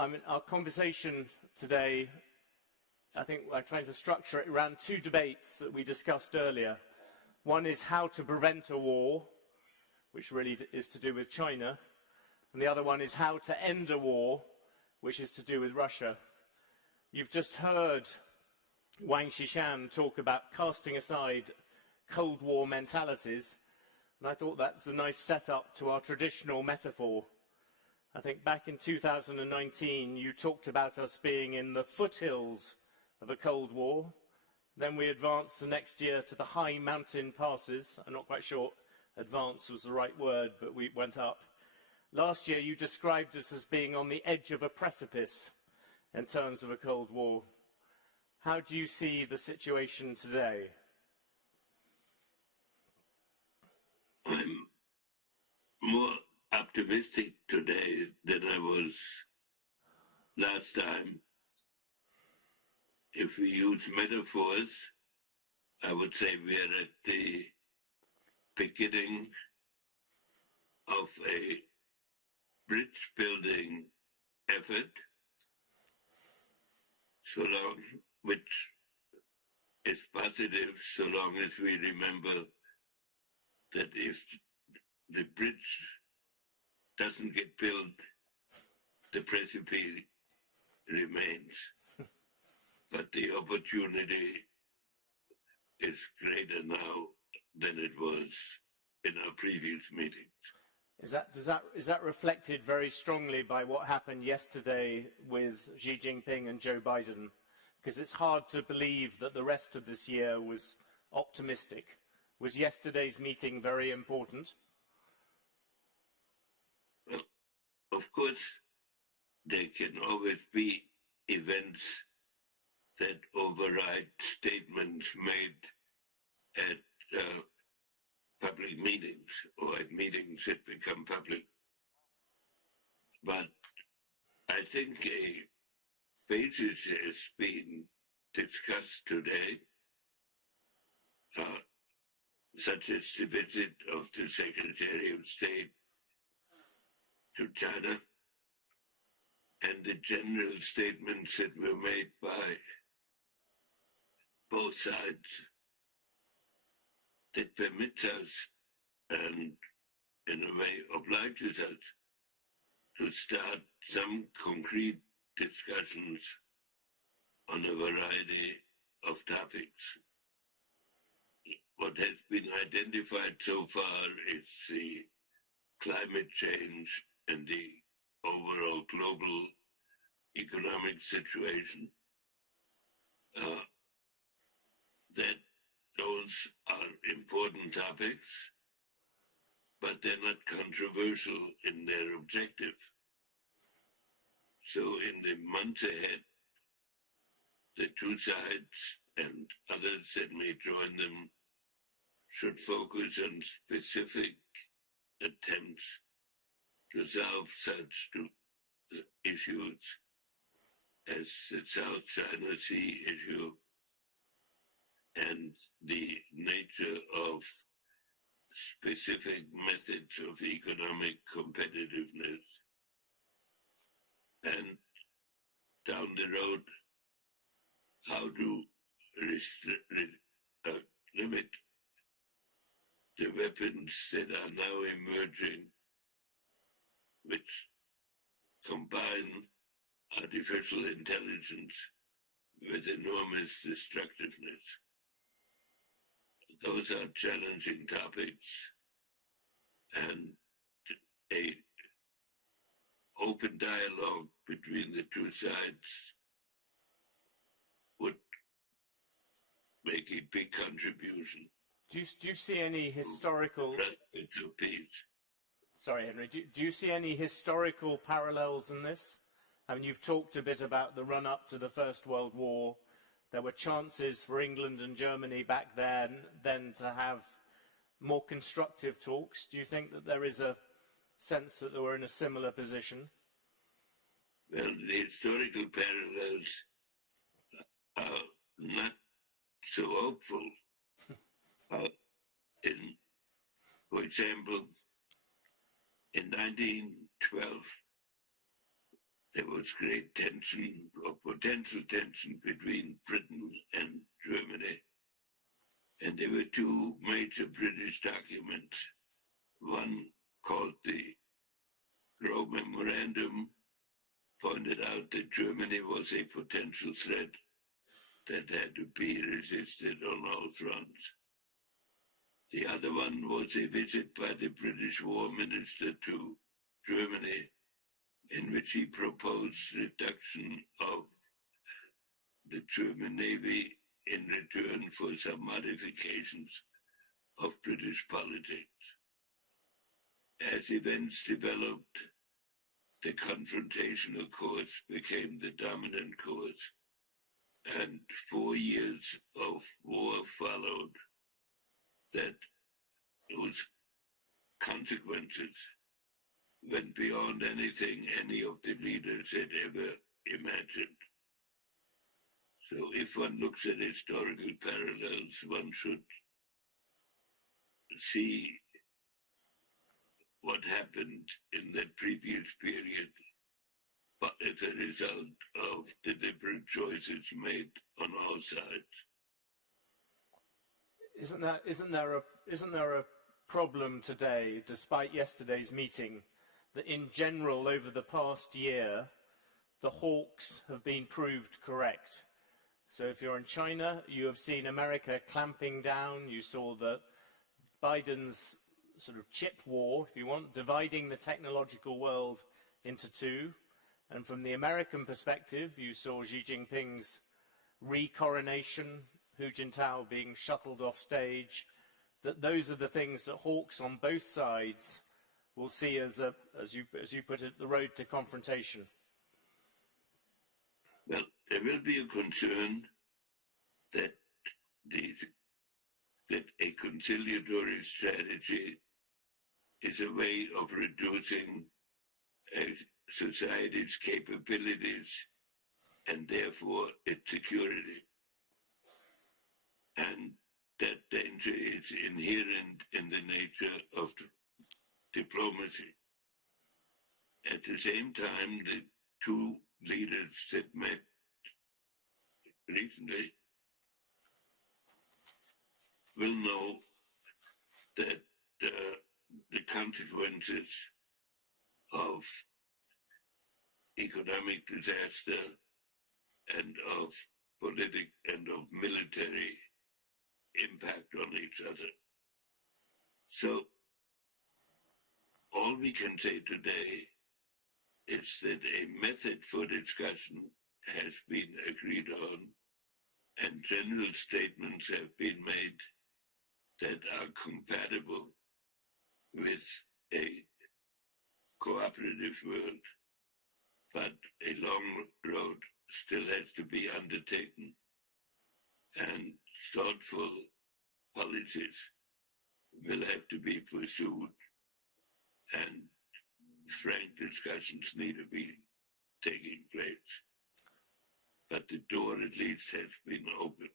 our conversation today, I think I'm trying to structure it around two debates that we discussed earlier. One is how to prevent a war, which really is to do with China, and the other one is how to end a war, which is to do with Russia. You've just heard Wang Xishan talk about casting aside Cold War mentalities, and I thought that's a nice setup to our traditional metaphor. I think back in 2019, you talked about us being in the foothills of a Cold War. Then we advanced the next year to the high mountain passes. I'm not quite sure advance was the right word, but we went up. Last year, you described us as being on the edge of a precipice in terms of a Cold War. How do you see the situation today? I'm more optimistic today than I was last time. If we use metaphors, I would say we are at the beginning of a bridge building effort, so long, which is positive so long as we remember that if the bridge doesn't get built, the precipice remains. But the opportunity is greater now than it was in our previous meetings. Is that reflected very strongly by what happened yesterday with Xi Jinping and Joe Biden? Because it's hard to believe that the rest of this year was optimistic. Was yesterday's meeting very important? Well, of course, there can always be events that override statements made at public meetings or at meetings that become public. But I think a basis has been discussed today, such as the visit of the Secretary of State to China and the general statements that were made by both sides that permits us and in a way obliges us to start some concrete discussions on a variety of topics. What has been identified so far is the climate change and the overall global economic situation. That those are important topics, but they're not controversial in their objective. So in the months ahead, the two sides and others that may join them should focus on specific attempts to solve such issues as the South China Sea issue and the nature of specific methods of economic competitiveness, and down the road, how to limit the weapons that are now emerging, which combine artificial intelligence with enormous destructiveness. Those are challenging topics, and an open dialogue between the two sides would make a big contribution. Do you see any historical... to peace. Sorry, Henry. Do you see any historical parallels in this? I mean, you've talked a bit about the run-up to the First World War. There were chances for England and Germany back then to have more constructive talks. Do you think that there is a sense that they were in a similar position? Well, the historical parallels are not so hopeful. For example, in 1912, there was great tension or potential tension between Britain and Germany. And there were two major British documents. One called the Grove Memorandum pointed out that Germany was a potential threat that had to be resisted on all fronts. The other one was a visit by the British War Minister to Germany, in which he proposed reduction of the German Navy in return for some modifications of British politics. As events developed, the confrontational course became the dominant course, and 4 years of war followed that whose consequences went beyond anything any of the leaders had ever imagined. So if one looks at historical parallels, one should see what happened in that previous period, but as a result of deliberate choices made on all sides. Isn't there a problem today, despite yesterday's meeting, that in general over the past year, the hawks have been proved correct? So if you're in China, you have seen America clamping down. You saw that Biden's sort of chip war, if you want, dividing the technological world into two. And from the American perspective, you saw Xi Jinping's re-coronation, Hu Jintao being shuttled off stage. That those are the things that hawks on both sides will see as you put it, the road to confrontation. Well, there will be a concern that a conciliatory strategy is a way of reducing a society's capabilities and therefore its security. And that danger is inherent in the nature of diplomacy. At the same time, the two leaders that met recently will know that the consequences of economic disaster and of political and of military impact on each other. So all we can say today is that a method for discussion has been agreed on and general statements have been made that are compatible with a cooperative world, but a long road still has to be undertaken, and thoughtful policies will have to be pursued, and frank discussions need to be taking place. But the door at least has been opened.